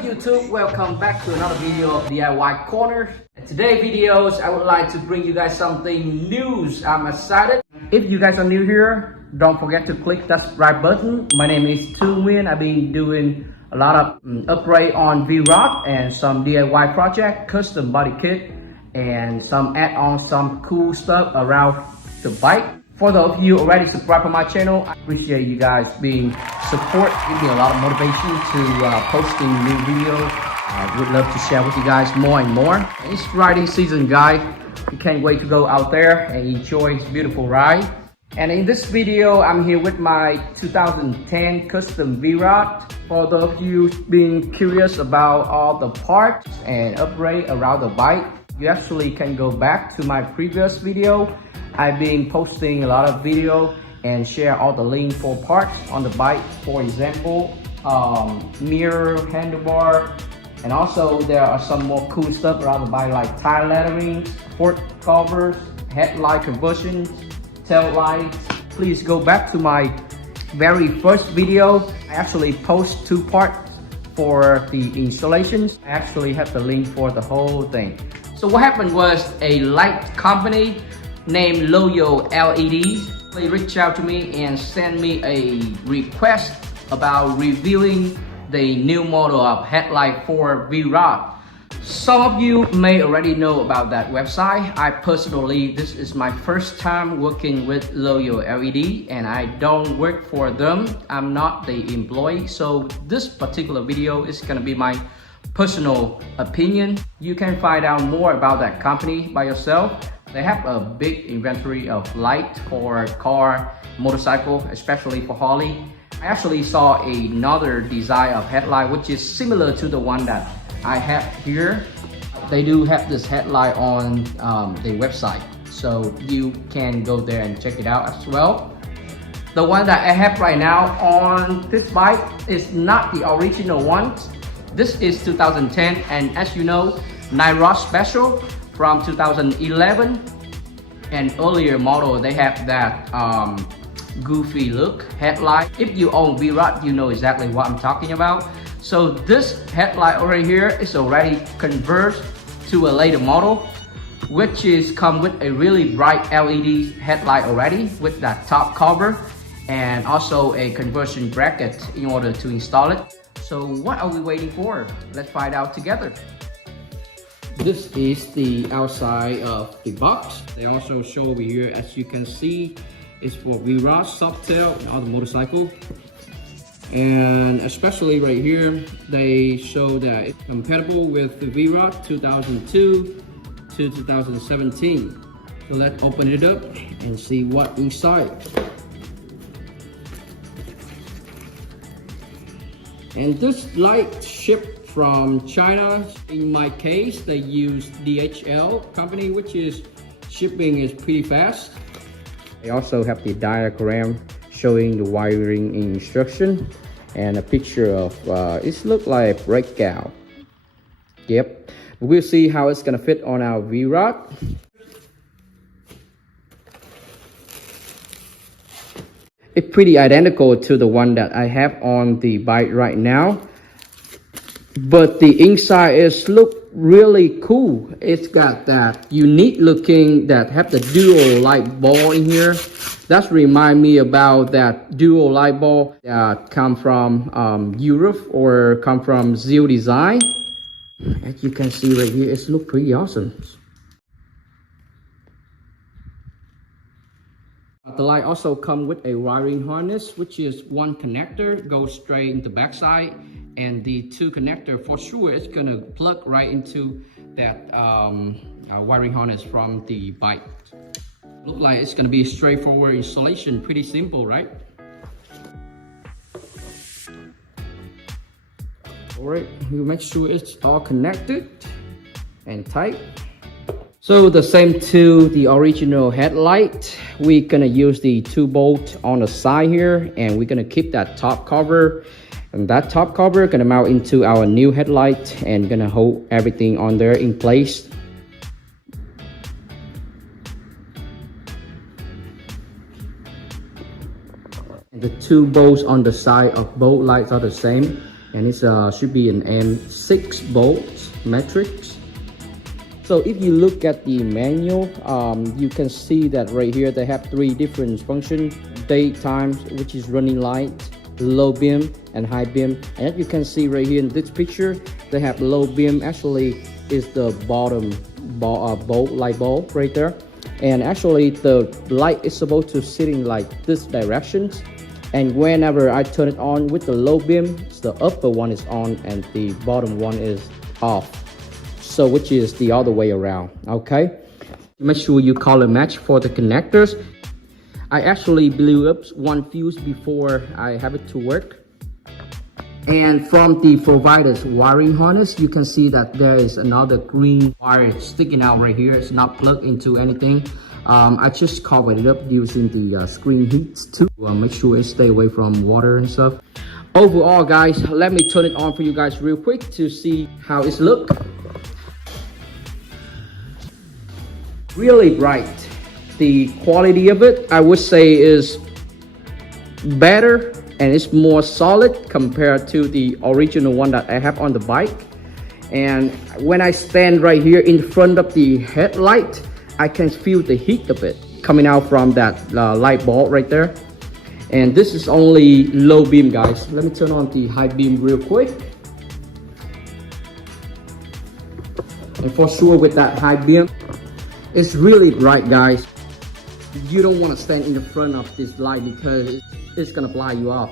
up YouTube? Welcome back to another video of DIY Corner. In today's videos, I would like to bring you guys something new. I'm excited. If you guys are new here, don't forget to click that subscribe button. My name is Tu Nguyen. I've been doing a lot of upgrade on V-Rod and some DIY project, custom body kit, and some add-on, some cool stuff around the bike. For those of you already subscribed to my channel, I appreciate you guys being support. Give me a lot of motivation to posting new videos. I would love to share with you guys more and more. It's riding season, guys. You can't wait to go out there and enjoy this beautiful ride. And in this video, I'm here with my 2010 custom V-Rod. For those of you being curious about all the parts and upgrade around the bike, you actually can go back to my previous video. I've been posting a lot of video and share all the link for parts on the bike. For example, mirror, handlebar, and also there are some more cool stuff around the bike like tire lettering, port covers, headlight conversions, tail lights. Please go back to my very first video. I actually post 2 parts for the installations. I actually have the link for the whole thing. So what happened was a light company named LOYO LEDs. They reached out to me and sent me a request about reviewing the new model of Headlight for V-Rod. Some of you may already know about that website. I personally, this is my first time working with LOYO LED and I don't work for them. I'm not the employee. So this particular video is gonna be my personal opinion. You can find out more about that company by yourself. They have a big inventory of light for car, motorcycle, especially for Harley. I actually saw another design of headlight which is similar to the one that I have here. They do have this headlight on the website, so you can go there and check it out as well. The one that I have right now on this bike is not the original one. This is 2010, and as you know, Nyrod Special from 2011 and earlier model, they have that goofy look headlight. If you own V-Rod, you know exactly what I'm talking about. So this headlight over here is already converted to a later model, which is come with a really bright LED headlight already with that top cover and also a conversion bracket in order to install it. So what are we waiting for? Let's find out together. This is the outside of the box. They also show over here, as you can see, it's for V-Rod, Softail, and other motorcycle. And especially right here, they show that it's compatible with the V-Rod 2002 to 2017. So let's open it up and see what inside. And this light shipped from China. In my case, they use DHL company, which is shipping is pretty fast. They also have the diagram showing the wiring instruction and a picture of it looks like a breakout. Yep, we'll see how it's gonna fit on our V-Rod. It's pretty identical to the one that I have on the bike right now, but the inside is look really cool. It's got that unique looking that have the dual light ball in here. That remind me about that dual light ball that come from Europe or come from Zeal Design. As you can see right here, it look pretty awesome. The light also come with a wiring harness, which is one connector goes straight into the backside, and the 2 connector for sure it's gonna plug right into that wiring harness from the bike. Look like it's gonna be a straightforward installation, pretty simple, right? All right, we'll make sure it's all connected and tight. So the same to the original headlight, we're gonna use the 2 bolts on the side here, and we're gonna keep that top cover, and that top cover gonna mount into our new headlight and gonna hold everything on there in place. The 2 bolts on the side of both lights are the same. and it's should be an M6 bolts matrix. So if you look at the manual, you can see that right here they have 3 different functions: daytime, which is running light, low beam, and high beam. And as you can see right here in this picture, they have low beam actually is the bottom light bulb right there, and actually the light is supposed to sitting like this directions, and whenever I turn it on with the low beam, the upper one is on and the bottom one is off, so which is the other way around. Okay, make sure you color match for the connectors. I actually blew up one fuse before I have it to work. And from the provider's wiring harness, you can see that there is another green wire sticking out right here. It's not plugged into anything. I just covered it up using the screen heats to make sure it stay away from water and stuff. Overall, guys, let me turn it on for you guys real quick to see how it's look. Really bright. The quality of it, I would say, is better and it's more solid compared to the original one that I have on the bike. And when I stand right here in front of the headlight, I can feel the heat of it coming out from that light bulb right there. And this is only low beam, guys. Let me turn on the high beam real quick. And for sure with that high beam, it's really bright, guys. You don't want to stand in the front of this light because it's gonna fly you off.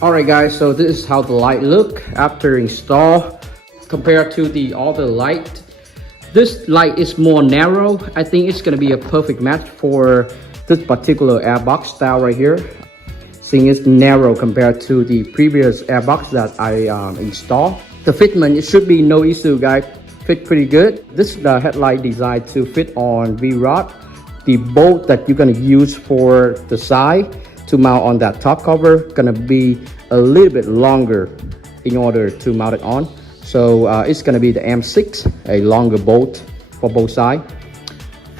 Alright guys, so this is how the light look after install compared to the other light. This light is more narrow. I think it's gonna be a perfect match for this particular airbox style right here, seeing it's narrow compared to the previous airbox that I installed. The fitment, it should be no issue, guys. Fit pretty good. This is the headlight designed to fit on V-rod. The bolt that you're gonna use for the side to mount on that top cover gonna be a little bit longer in order to mount it on. So it's gonna be the M6, a longer bolt for both sides.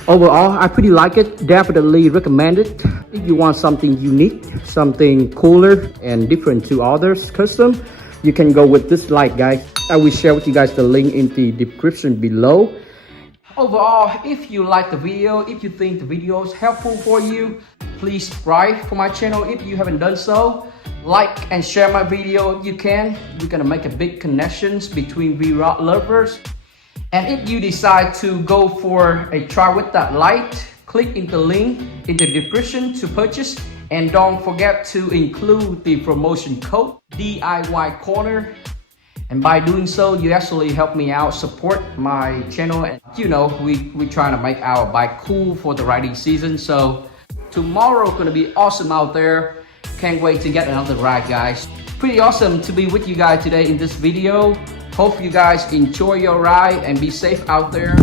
Overall, I pretty like it. Definitely recommend it. If you want something unique, something cooler and different to others, custom, you can go with this light, guys. I will share with you guys the link in the description below. Overall, if you like the video, if you think the video is helpful for you, please subscribe for my channel if you haven't done so. Like and share my video if you can. We're gonna make a big connections between V-Rod lovers. And if you decide to go for a try with that light, click in the link in the description to purchase. And don't forget to include the promotion code DIY Corner. And by doing so, you actually help me out, support my channel. And you know, we trying to make our bike cool for the riding season. So tomorrow gonna be awesome out there. Can't wait to get another ride, guys. Pretty awesome to be with you guys today in this video. Hope you guys enjoy your ride and be safe out there.